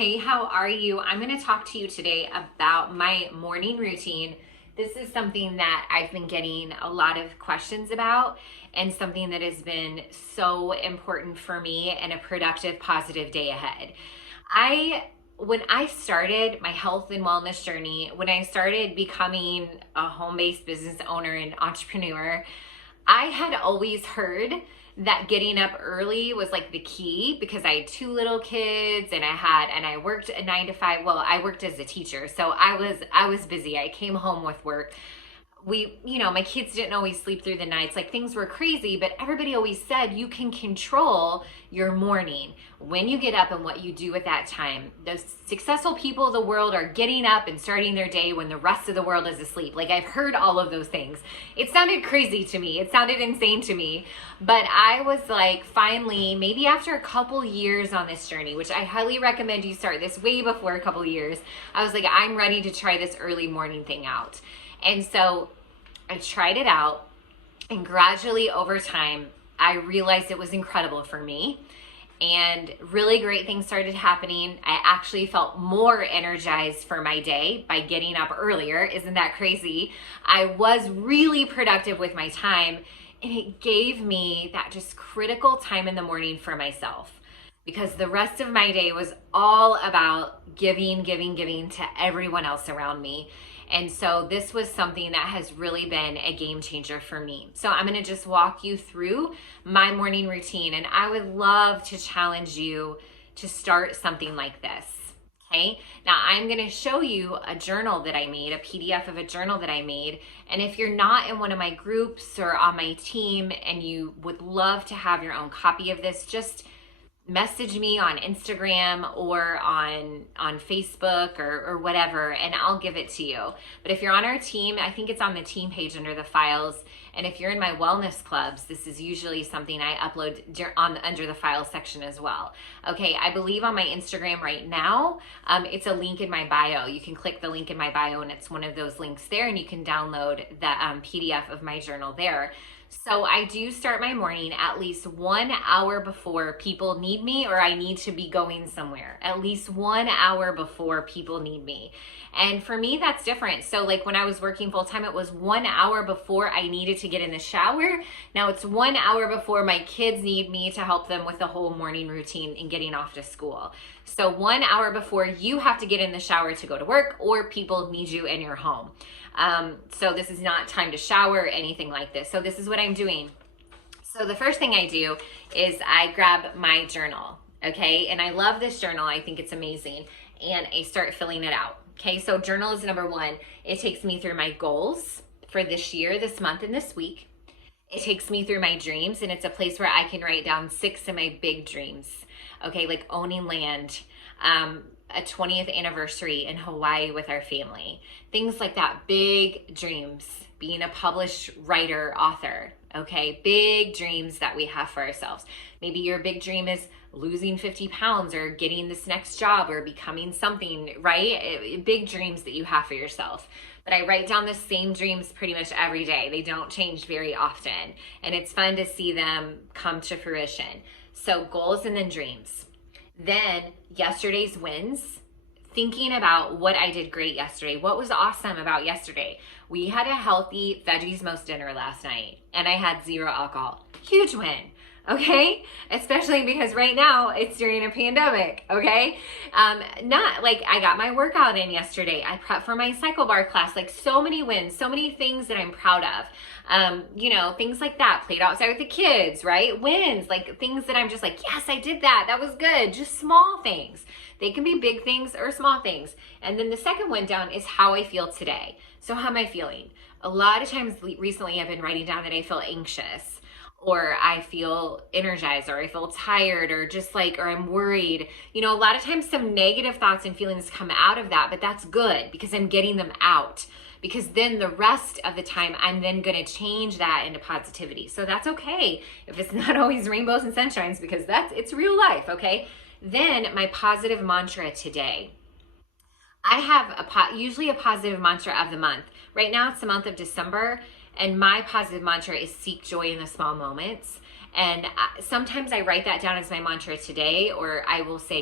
Hey, how are you? I'm going to talk to you today about my morning routine. This is something that I've been getting a lot of questions about and something that has been so important for me and a productive, positive day ahead. When I started my health and wellness journey, when I started becoming a home-based business owner and entrepreneur, I had always heard that getting up early was like the key because I had two little kids and I worked a 9 to 5. Well, I worked as a teacher, so I was busy. I came home with work. My kids didn't always sleep through the nights. Like things were crazy, but everybody always said you can control your morning when you get up and what you do at that time. The successful people of the world are getting up and starting their day when the rest of the world is asleep. Like I've heard all of those things. It sounded crazy to me. It sounded insane to me. But I was like, finally, maybe after a couple years on this journey, which I highly recommend you start this way before a couple years, I was like, I'm ready to try this early morning thing out. And so I tried it out, and gradually over time, I realized it was incredible for me. And really great things started happening. I actually felt more energized for my day by getting up earlier. Isn't that crazy? I was really productive with my time, and it gave me that just critical time in the morning for myself, because the rest of my day was all about giving to everyone else around me. And so this was something that has really been a game changer for me. So I'm going to just walk you through my morning routine, and I would love to challenge you to start something like this. Okay. Now I'm going to show you a journal that I made, a PDF of a journal that I made. And if you're not in one of my groups or on my team and you would love to have your own copy of this, just message me on Instagram or on Facebook or whatever, and I'll give it to you. But if you're on our team, I think it's on the team page under the files. And if you're in my wellness clubs, this is usually something I upload under the files section as well. Okay, I believe on my Instagram right now, it's a link in my bio. You can click the link in my bio and it's one of those links there, and you can download the PDF of my journal there. So I do start my morning at least 1 hour before people need me or I need to be going somewhere. At least 1 hour before people need me. And for me, that's different. So like when I was working full time, it was 1 hour before I needed to get in the shower. Now it's 1 hour before my kids need me to help them with the whole morning routine and getting off to school. So 1 hour before you have to get in the shower to go to work or people need you in your home. So this is not time to shower or anything like this. So this is what I'm doing. So the first thing I do is I grab my journal, okay? And I love this journal. I think it's amazing. And I start filling it out, okay? So journal is number one. It takes me through my goals for this year, this month, and this week. It takes me through my dreams, and it's a place where I can write down 6 of my big dreams, okay? Like owning land, a 20th anniversary in Hawaii with our family, things like that, big dreams, being a published writer, author, okay, big dreams that we have for ourselves. Maybe your big dream is losing 50 pounds or getting this next job or becoming something, right? Big dreams that you have for yourself. But I write down the same dreams pretty much every day. They don't change very often, and it's fun to see them come to fruition. So goals and then dreams. Then yesterday's wins, thinking about what I did great yesterday. What was awesome about yesterday? We had a healthy veggies most dinner last night and I had 0 alcohol. Huge win, okay? Especially because right now it's during a pandemic, okay? Not like I got my workout in yesterday. I prepped for my cycle bar class, like so many wins, so many things that I'm proud of. Things like that. Played outside with the kids, right? Wins, like things that I'm just like, yes, I did that. That was good. Just small things. They can be big things or small things. And then the second one down is how I feel today. So how am I feeling? A lot of times recently I've been writing down that I feel anxious or I feel energized or I feel tired or or I'm worried. A lot of times some negative thoughts and feelings come out of that, but that's good because I'm getting them out. Because then the rest of the time, I'm then going to change that into positivity. So that's okay if it's not always rainbows and sunshines, because it's real life, okay? Then my positive mantra today. I have usually a positive mantra of the month. Right now it's the month of December, and my positive mantra is seek joy in the small moments. And sometimes I write that down as my mantra today, or I will say,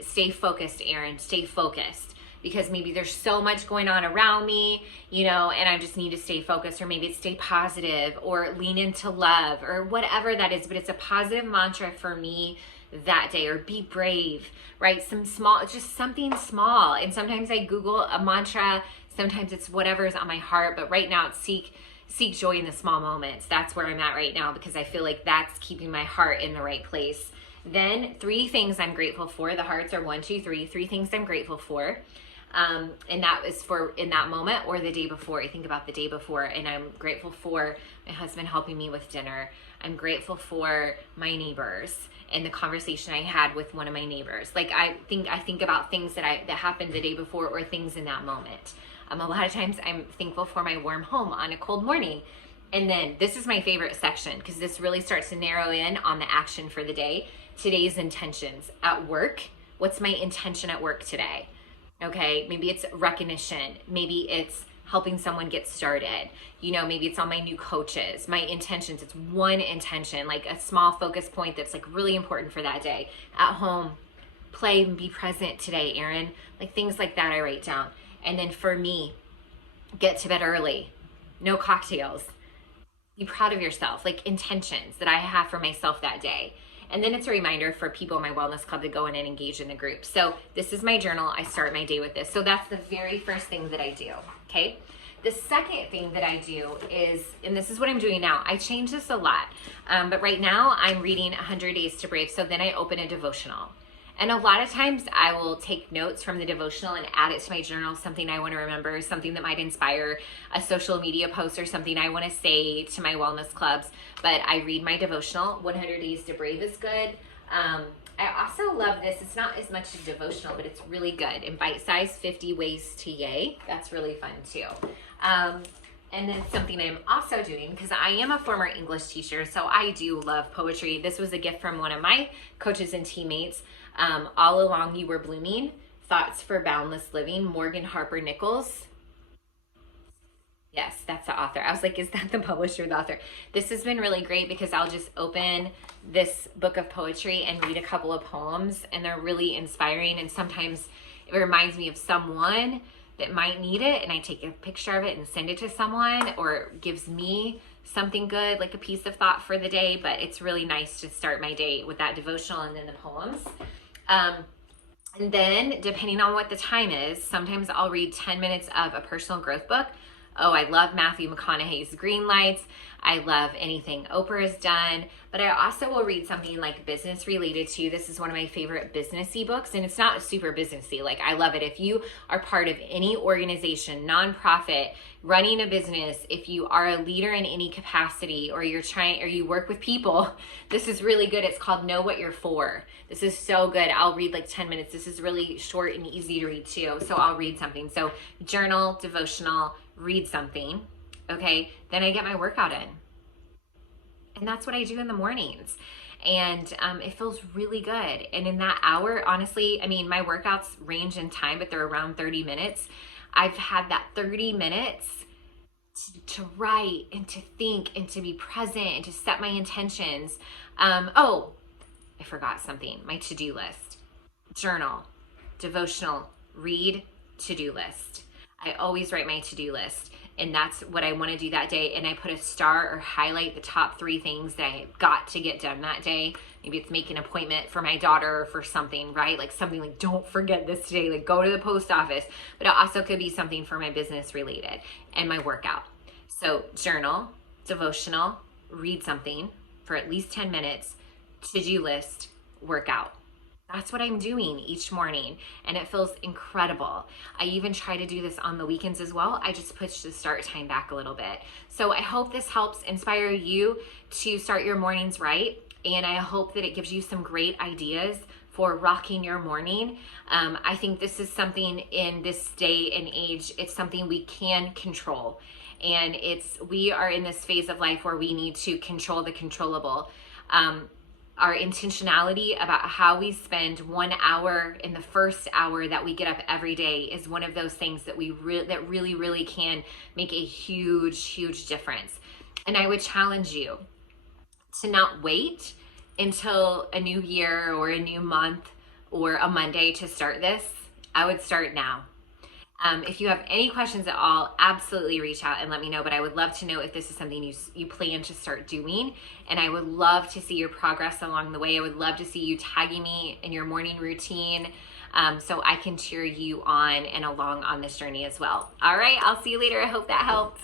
stay focused, Erin, stay focused. Because maybe there's so much going on around me, and I just need to stay focused, or maybe it's stay positive or lean into love or whatever that is. But it's a positive mantra for me that day, or be brave, right? Just something small. And sometimes I Google a mantra, sometimes it's whatever's on my heart, but right now it's seek joy in the small moments. That's where I'm at right now, because I feel like that's keeping my heart in the right place. Then 3 things I'm grateful for. The hearts are 1, 2, 3. 3 things I'm grateful for. And that is for in that moment or the day before. I think about the day before, and I'm grateful for my husband helping me with dinner. I'm grateful for my neighbors and the conversation I had with one of my neighbors. Like I think about things that happened the day before, or things in that moment. A lot of times I'm thankful for my warm home on a cold morning. And then this is my favorite section, because this really starts to narrow in on the action for the day. Today's intentions at work. What's my intention at work today? Okay, maybe it's recognition. Maybe it's helping someone get started. Maybe it's on my new coaches. My intentions, it's one intention, like a small focus point that's like really important for that day. At home, play and be present today, Erin. Like things like that I write down. And then for me, get to bed early. No cocktails. Be proud of yourself, like intentions that I have for myself that day. And then it's a reminder for people in my wellness club to go in and engage in the group. So this is my journal. I start my day with this. So that's the very first thing that I do, okay? The second thing that I do is, and this is what I'm doing now, I change this a lot, but right now I'm reading 100 Days to Brave. So then I open a devotional. And a lot of times I will take notes from the devotional and add it to my journal, something I want to remember, something that might inspire a social media post, or something I want to say to my wellness clubs. But I read my devotional. 100 Days to Brave is good. I also love this. It's not as much a devotional, but it's really good. In Bite Size 50 Ways to Yay. That's really fun too. And then something I'm also doing, because I am a former English teacher, so I do love poetry. This was a gift from one of my coaches and teammates. All Along You Were Blooming, Thoughts for Boundless Living, Morgan Harper Nichols. Yes, that's the author. I was like, is that the publisher or the author? This has been really great, because I'll just open this book of poetry and read a couple of poems, and they're really inspiring. And sometimes it reminds me of someone that might need it, and I take a picture of it and send it to someone, or gives me something good, like a piece of thought for the day. But it's really nice to start my day with that devotional and then the poems. And then depending on what the time is, sometimes I'll read 10 minutes of a personal growth book. Oh, I love Matthew McConaughey's Green Lights. I love anything Oprah has done, but I also will read something like business related to. This is one of my favorite businessy books, and it's not super businessy. Like, I love it. If you are part of any organization, nonprofit, running a business, if you are a leader in any capacity, or you work with people, this is really good. It's called Know What You're For. This is so good. I'll read like 10 minutes. This is really short and easy to read too. So I'll read something. So journal, devotional, read something. Okay, then I get my workout in. And that's what I do in the mornings. And it feels really good. And in that hour, honestly, I mean, my workouts range in time, but they're around 30 minutes. I've had that 30 minutes to write and to think and to be present and to set my intentions. Oh, I forgot something. My to-do list. Journal, devotional, read, to-do list. I always write my to-do list, and that's what I want to do that day. And I put a star or highlight the top 3 things that I got to get done that day. Maybe it's make an appointment for my daughter or for something, right? Like something like, don't forget this today, like go to the post office. But it also could be something for my business related and my workout. So journal, devotional, read something for at least 10 minutes, to-do list, workout. That's what I'm doing each morning, and it feels incredible. I even try to do this on the weekends as well. I just push the start time back a little bit. So I hope this helps inspire you to start your mornings right, and I hope that it gives you some great ideas for rocking your morning. I think this is something in this day and age, it's something we can control. And we are in this phase of life where we need to control the controllable. Our intentionality about how we spend 1 hour in the first hour that we get up every day is one of those things that that really can make a huge difference. And I would challenge you to not wait until a new year or a new month or a Monday to start this, I would start now. If you have any questions at all, absolutely reach out and let me know. But I would love to know if this is something you plan to start doing. And I would love to see your progress along the way. I would love to see you tagging me in your morning routine, so I can cheer you on and along on this journey as well. All right, I'll see you later. I hope that helped.